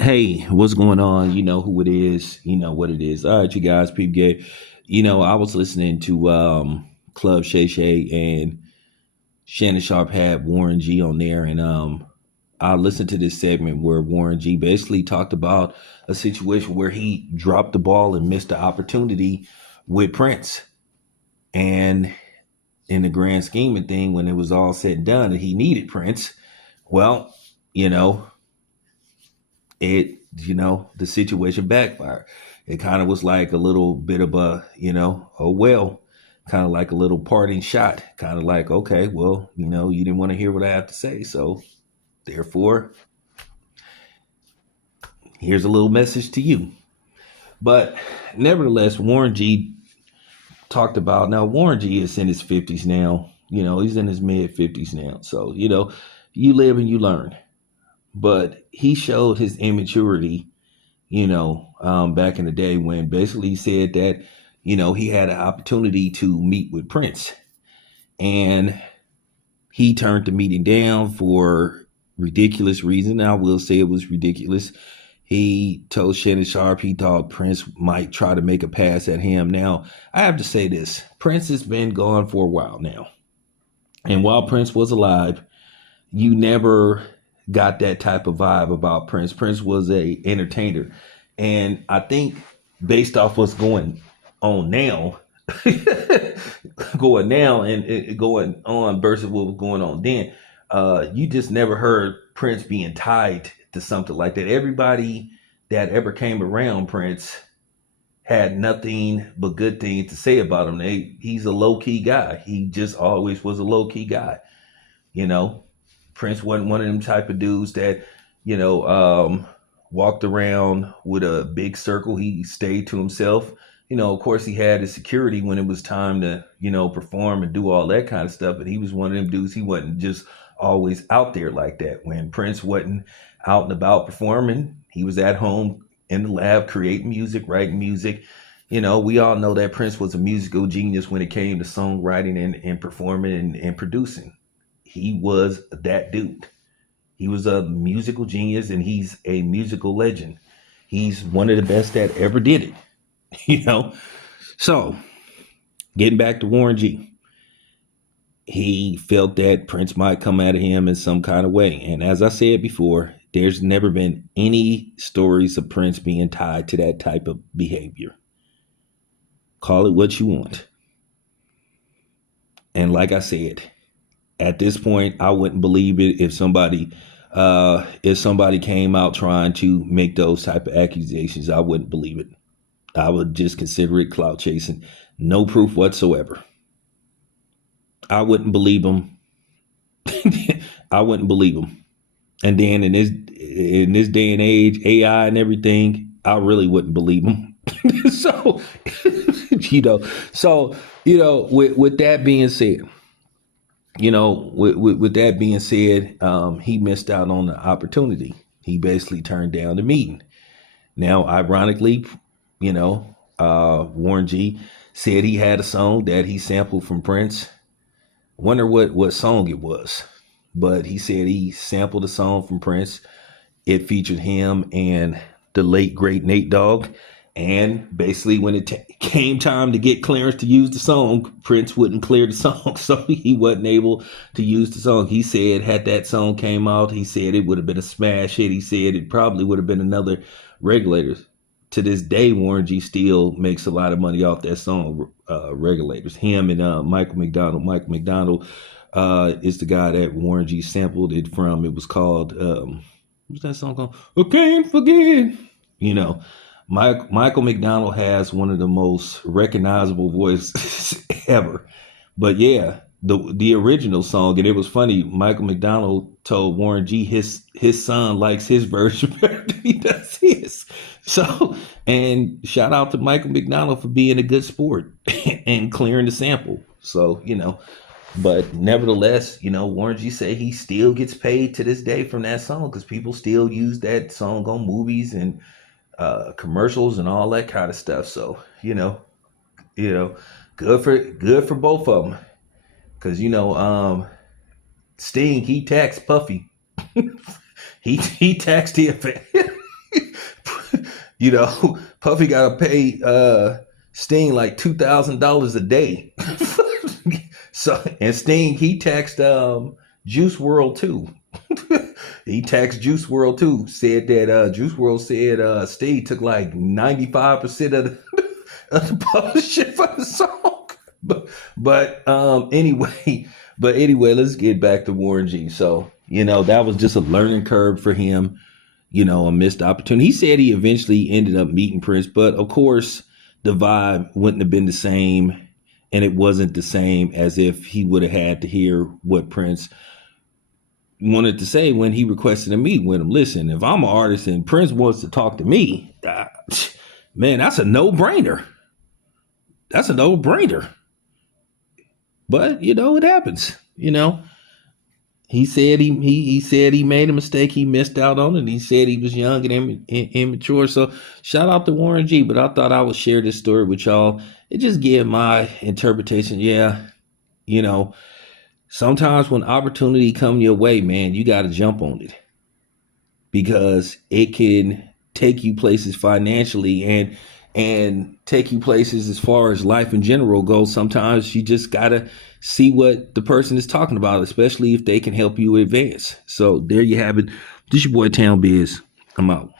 Hey, what's going on? You know who it is. You know what it is. All right, you guys, peep gay. I was listening to Club Shay Shay and Shannon Sharp had Warren G on there, and I listened to this segment where Warren G basically talked about a situation where he dropped the ball and missed the opportunity with Prince. And in the grand scheme of thing, when it was all said and done, and he needed Prince, well, you know, the situation backfired. It kind of was like a little bit of a, oh well, kind of like a little parting shot, kind of like, okay, well, you didn't want to hear what I have to say, so therefore, here's a little message to you. But nevertheless, Warren G talked about, now Warren G is in his 50s now. He's in his mid 50s now, so you live and you learn. But he showed his immaturity, back in the day when basically he said that, he had an opportunity to meet with Prince, and he turned the meeting down for ridiculous reason. I will say it was ridiculous. He told Shannon Sharp he thought Prince might try to make a pass at him. Now, I have to say this. Prince has been gone for a while now. And while Prince was alive, you never got that type of vibe about Prince. Prince was a entertainer. And I think based off what's going on now, going on versus what was going on then, you just never heard Prince being tied to something like that. Everybody that ever came around Prince had nothing but good things to say about him. He's a low-key guy. He just always was a low-key guy. Prince wasn't one of them type of dudes that, walked around with a big circle. He stayed to himself. Of course, he had his security when it was time to, perform and do all that kind of stuff. But he was one of them dudes. He wasn't just always out there like that. When Prince wasn't out and about performing, he was at home in the lab creating music, writing music. We all know that Prince was a musical genius when it came to songwriting and performing and producing. He was that dude. He was a musical genius, and he's a musical legend. He's one of the best that ever did it. So getting back to Warren G, he felt that Prince might come at him in some kind of way. And as I said before, there's never been any stories of Prince being tied to that type of behavior. Call it what you want. And like I said, at this point, I wouldn't believe it if somebody came out trying to make those type of accusations. I wouldn't believe it. I would just consider it clout chasing. No proof whatsoever. I wouldn't believe him. I wouldn't believe him. And then in this day and age, AI and everything, I really wouldn't believe him. So, with that being said, with that being said, he missed out on the opportunity. He basically turned down the meeting. Now, ironically, Warren G said he had a song that he sampled from Prince. Wonder what song it was, but he said he sampled a song from Prince. It featured him and the late great Nate Dogg. And basically, when it came time to get clearance to use the song, Prince wouldn't clear the song, so he wasn't able to use the song. He said had that song came out, he said it would have been a smash hit. He said it probably would have been another Regulators. To this day, Warren G still makes a lot of money off that song, Regulators. Him and Michael McDonald. Michael McDonald is the guy that Warren G sampled it from. It was called, what's that song called? I Can't Forget. Michael McDonald has one of the most recognizable voices ever. But yeah, the original song, and it was funny, Michael McDonald told Warren G his son likes his version better than he does his. So, and shout out to Michael McDonald for being a good sport and clearing the sample. So, but nevertheless, Warren G say he still gets paid to this day from that song because people still use that song on movies and commercials and all that kind of stuff. So, good for both of them. Cause Sting, he taxed Puffy. he taxed him. You know, Puffy got to pay Sting like $2,000 a day. So, and Sting, he taxed Juice World too. He taxed Juice World too. Said that Juice World said Sting took like 95% of of the publishing for the song. But anyway, let's get back to Warren G. So, that was just a learning curve for him, a missed opportunity. He said he eventually ended up meeting Prince, but of course the vibe wouldn't have been the same, and it wasn't the same as if he would have had to hear what Prince wanted to say when he requested a meet with him. Listen, if I'm an artist and Prince wants to talk to me, man, that's a no-brainer. That's a no-brainer. But it happens. He said he said he made a mistake. He missed out on it. He said he was young and immature. So shout out to Warren G. But I thought I would share this story with y'all. It just gave my interpretation. Yeah, sometimes when opportunity come your way, man, you got to jump on it, because it can take you places financially and take you places as far as life in general goes. Sometimes you just got to see what the person is talking about, especially if they can help you advance. So there you have it. This your boy Town Biz. I'm out.